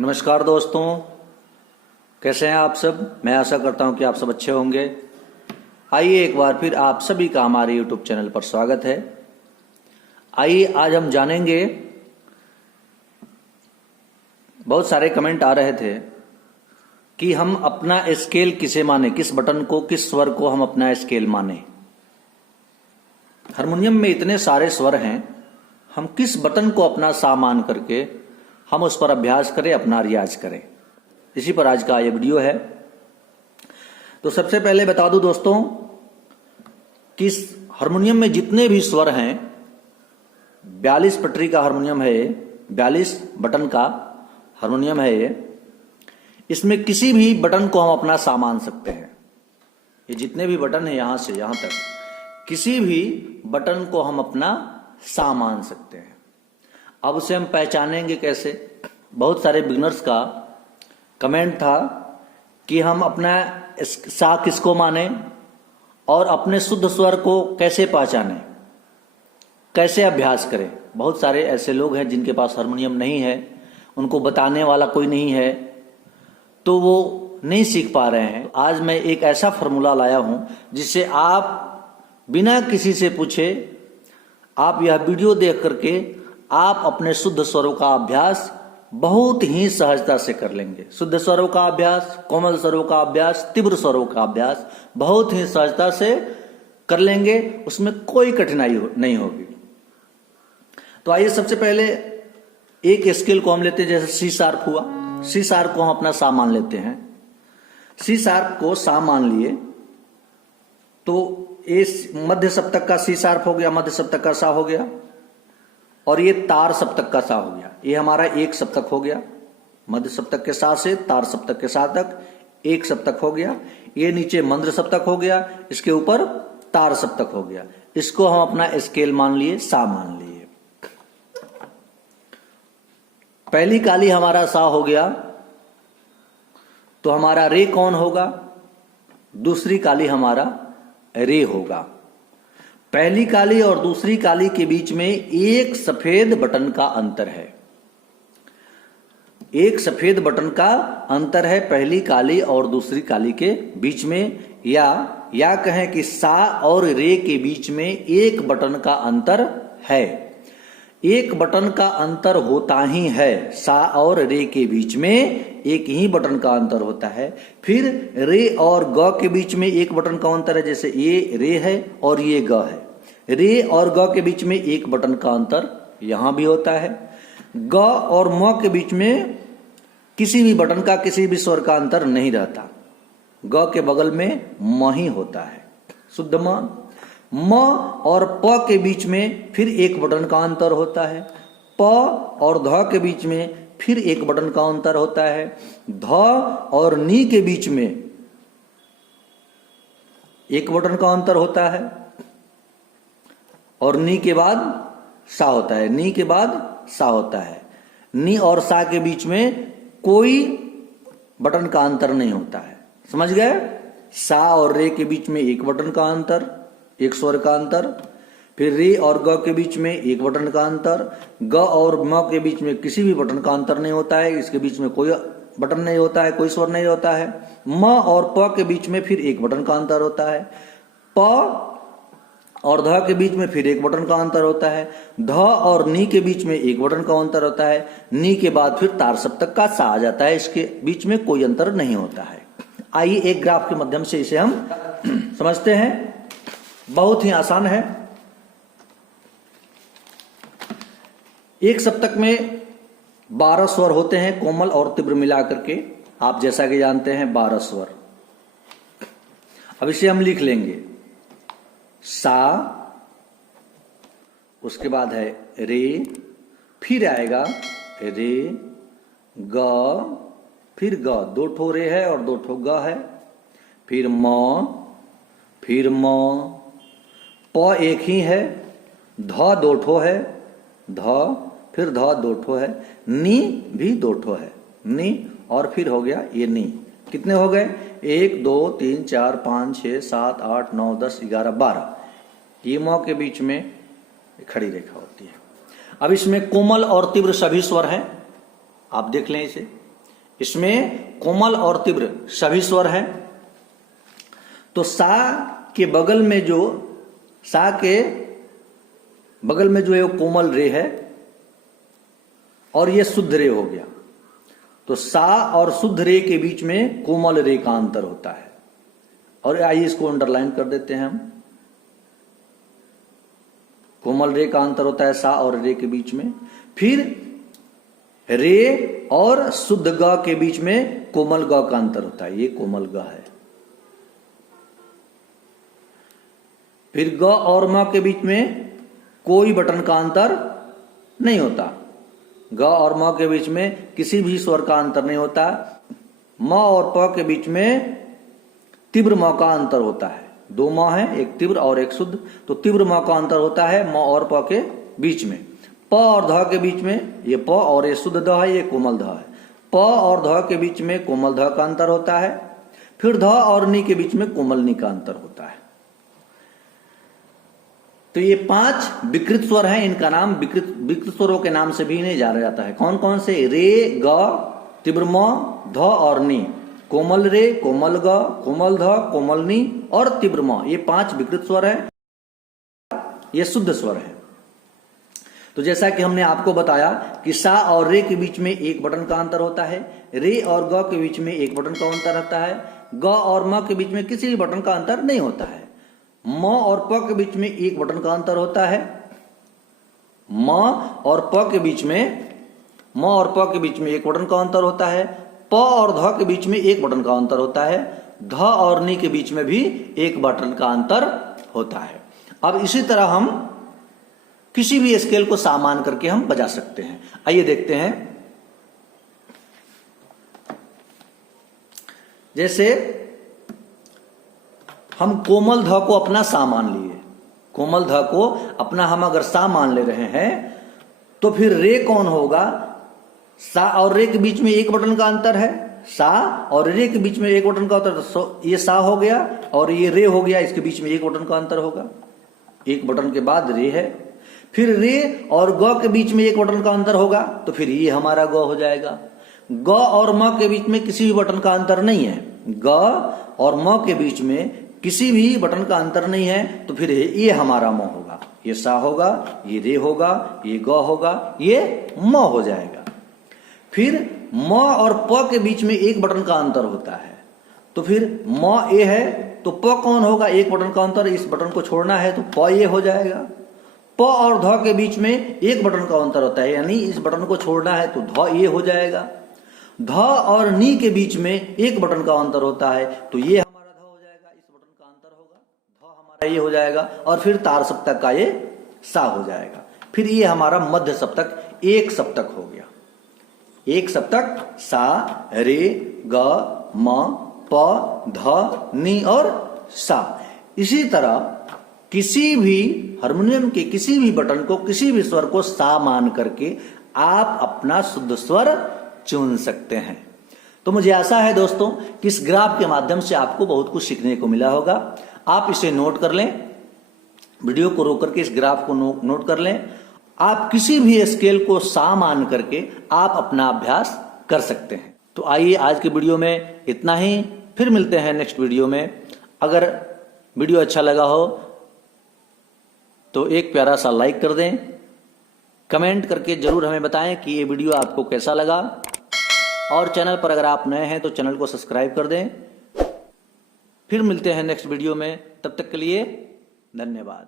नमस्कार दोस्तों, कैसे हैं आप सब। मैं आशा करता हूं कि आप सब अच्छे होंगे। आइए एक बार फिर आप सभी का हमारे YouTube चैनल पर स्वागत है। आइए आज हम जानेंगे, बहुत सारे कमेंट आ रहे थे कि हम अपना स्केल किसे माने, किस बटन को, किस स्वर को हम अपना स्केल माने। हारमोनियम में इतने सारे स्वर हैं, हम किस बटन को अपना सा मान करके हम उस पर अभ्यास करें, अपना रियाज करें। इसी पर आज का ये वीडियो है। तो सबसे पहले बता दूं दोस्तों कि हारमोनियम में जितने भी स्वर हैं, 42 पटरी का हारमोनियम है, 42 बटन का हारमोनियम है ये। इसमें किसी भी बटन को हम अपना सा मान सकते हैं। ये जितने भी बटन है यहां से यहां तक, किसी भी बटन को हम अपना सा मान सकते हैं। अब उसे हम पहचानेंगे कैसे। बहुत सारे बिगिनर्स का कमेंट था कि हम अपना सा किसको माने और अपने शुद्ध स्वर को कैसे पहचाने, कैसे अभ्यास करें। बहुत सारे ऐसे लोग हैं जिनके पास हारमोनियम नहीं है, उनको बताने वाला कोई नहीं है, तो वो नहीं सीख पा रहे हैं। आज मैं एक ऐसा फॉर्मूला लाया हूं जिससे आप बिना किसी से पूछे, आप यह वीडियो देख करके आप अपने शुद्ध स्वरों का अभ्यास बहुत ही सहजता से कर लेंगे। शुद्ध स्वरों का अभ्यास, कोमल स्वरों का अभ्यास, तीव्र स्वरों का अभ्यास बहुत ही सहजता से कर लेंगे, उसमें कोई कठिनाई नहीं होगी। तो आइए सबसे पहले एक स्केल को हम लेते हैं, जैसे सी शार्प हुआ। सी शार्प को हम अपना सा मान लेते हैं। सी शार्प को सा मान लिए तो इस मध्य सप्तक का सी शार्प हो गया, मध्य सप्तक का सा हो गया, और ये तार सप्तक का सा हो गया। ये हमारा एक सप्तक हो गया। मध्य सप्तक के सा से तार सप्तक के सा तक एक सप्तक हो गया। ये नीचे मंद्र सप्तक हो गया, इसके ऊपर तार सप्तक हो गया। इसको हम अपना स्केल मान लिए, सा मान लिए। पहली काली हमारा सा हो गया, तो हमारा रे कौन होगा? दूसरी काली हमारा रे होगा। पहली काली और दूसरी काली के बीच में एक सफेद बटन का अंतर है। एक सफेद बटन का अंतर है पहली काली और दूसरी काली के बीच में, या कहें कि सा और रे के बीच में एक बटन का अंतर है। एक बटन का अंतर होता ही है। सा और रे के बीच में एक ही बटन का अंतर होता है। फिर रे और ग के बीच में एक बटन का अंतर है, जैसे ये रे है और ये ग है। रे और ग के बीच में एक बटन का अंतर यहां भी होता है। ग और म के बीच में किसी भी बटन का, किसी भी स्वर का अंतर नहीं रहता। ग के बगल में म ही होता है, शुद्ध म। म और प के बीच में फिर एक बटन का अंतर होता है। प और ध के बीच में फिर एक बटन का अंतर होता है। ध और नी के बीच में एक बटन का अंतर होता है, और नी के बाद सा होता है। नी के बाद सा होता है। नी और सा के बीच में कोई बटन का अंतर नहीं होता है। समझ गए? सा और रे के बीच में एक बटन का अंतर, एक स्वर का अंतर। फिर रे और ग के बीच में एक बटन का अंतर। ग और म के बीच में किसी भी बटन का अंतर नहीं होता है। इसके बीच में कोई बटन नहीं होता है, कोई स्वर नहीं होता है। म और प के बीच में फिर एक बटन का अंतर होता है। प और ध के बीच में फिर एक बटन का अंतर होता है। ध और नी के बीच में एक बटन का अंतर होता है। नी के बाद फिर तार सप्तक का सा आ जाता है। इसके बीच में कोई अंतर नहीं होता है। आइए एक ग्राफ के माध्यम से इसे हम समझते हैं। बहुत ही आसान है। एक सप्तक में 12 स्वर होते हैं, कोमल और तीव्र मिलाकर के। आप जैसा कि जानते हैं 12 स्वर। अब इसे हम लिख लेंगे। सा, उसके बाद है रे, फिर आएगा रे, ग, फिर ग, 2 ठो रे है और 2 ठो ग है। फिर म, फिर म, प एक ही है, ध 2 ठो है, ध, फिर ध 2 ठो है, नी भी 2 ठो है, नी, और फिर हो गया ये नी। कितने हो गए? 1 2 3 4 5 6 7 8 9 10 11 12। ये म के बीच में खड़ी रेखा होती है। अब इसमें कोमल और तीव्र सभी स्वर हैं, आप देख लें इसे। इसमें कोमल और तीव्र सभी स्वर हैं। तो सा के बगल में जो ये कोमल रे है और ये शुद्ध रे हो गया। तो सा और शुद्ध रे के बीच में कोमल रे का अंतर होता है। और आइए इसको अंडरलाइन कर देते हैं हम। कोमल रे का अंतर होता है सा और रे के बीच में। फिर रे और शुद्ध ग के बीच में कोमल ग का अंतर होता है, ये कोमल ग है। फिर ग और म के बीच में कोई बटन का अंतर नहीं होता। ग और म के बीच में किसी भी स्वर का अंतर नहीं होता। म और प के बीच में तीव्र म का अंतर होता है। दो म है, एक तीव्र और एक शुद्ध, तो तीव्र म का अंतर होता है म और प के बीच में। प और ध के बीच में ये प और ये शुद्ध ध है, ये कोमल ध है। प और ध के बीच में कोमल ध का अंतर होता है। फिर ध और नी के बीच में कोमल नी का अंतर होता है। तो ये 5 विकृत स्वर हैं। इनका नाम विकृत स्वरों के नाम से भी इन्हें जाना जाता है। कौन कौन से? रे, ग, तीव्र म, ध और नी। कोमल रे, कोमल ग, कोमल ध, कोमल नी और तीव्र म, ये 5 विकृत स्वर है, ये शुद्ध स्वर है। तो जैसा कि हमने आपको बताया कि सा और रे के बीच में एक बटन का अंतर होता है, रे और ग के बीच में एक बटन का अंतर रहता है, ग और म के बीच में किसी भी बटन का अंतर नहीं होता है, म और प के बीच में एक बटन का अंतर होता है, म और प के बीच में एक बटन का अंतर होता है, प और ध के बीच में एक बटन का अंतर होता है, ध और नी के बीच में भी एक बटन का अंतर होता है। अब इसी तरह हम किसी भी स्केल को सामान करके हम बजा सकते हैं। आइए देखते हैं। जैसे हम कोमल ध को अपना सा मान लिए, कोमल ध को अपना हम अगर सा मान ले रहे हैं, तो फिर रे कौन होगा? सा और रे के बीच में एक बटन का अंतर है, सा और रे के बीच में एक बटन का अंतर, तो ये सा हो गया और ये रे हो गया, इसके बीच में एक बटन का अंतर होगा, एक बटन के बाद रे है। फिर रे और ग के बीच में एक बटन का अंतर होगा, तो फिर ये हमारा ग हो जाएगा। ग और म के बीच में किसी भी बटन का अंतर नहीं है, ग और म के बीच में किसी भी बटन का अंतर नहीं है, तो फिर ये हमारा म होगा, ये सा होगा, ये रे होगा, ये ग होगा, ये म हो जाएगा। फिर म और प के बीच में एक बटन का अंतर होता है, तो फिर म ए है तो प कौन होगा? एक बटन का अंतर, इस बटन को छोड़ना है तो प ये हो जाएगा। प और ध के बीच में एक बटन का अंतर होता है, यानी इस बटन को छोड़ना है तो ध ये हो जाएगा। ध और नी के बीच में एक बटन का अंतर होता है, तो ये हमारा ध हो जाएगा, इस बटन का अंतर होगा, ध हमारा ये हो जाएगा। और फिर तार सप्तक का ये सा हो जाएगा। फिर ये हमारा मध्य सप्तक एक सप्तक हो गया। एक सप्तक सा, रे, ग, म, प, ध, नी और सा। इसी तरह किसी भी हारमोनियम के किसी भी बटन को, किसी भी स्वर को सा मान करके आप अपना शुद्ध स्वर चुन सकते हैं। तो मुझे आशा है दोस्तों कि इस ग्राफ के माध्यम से आपको बहुत कुछ सीखने को मिला होगा। आप इसे नोट कर लें, वीडियो को रोक करके इस ग्राफ को नोट कर लें। आप किसी भी स्केल को सा मान करके आप अपना अभ्यास कर सकते हैं। तो आइए आज के वीडियो में इतना ही, फिर मिलते हैं नेक्स्ट वीडियो में। अगर वीडियो अच्छा लगा हो तो एक प्यारा सा लाइक कर दें, कमेंट करके जरूर हमें बताएं कि ये वीडियो आपको कैसा लगा, और चैनल पर अगर आप नए हैं तो चैनल को सब्सक्राइब कर दें। फिर मिलते हैं नेक्स्ट वीडियो में, तब तक के लिए धन्यवाद।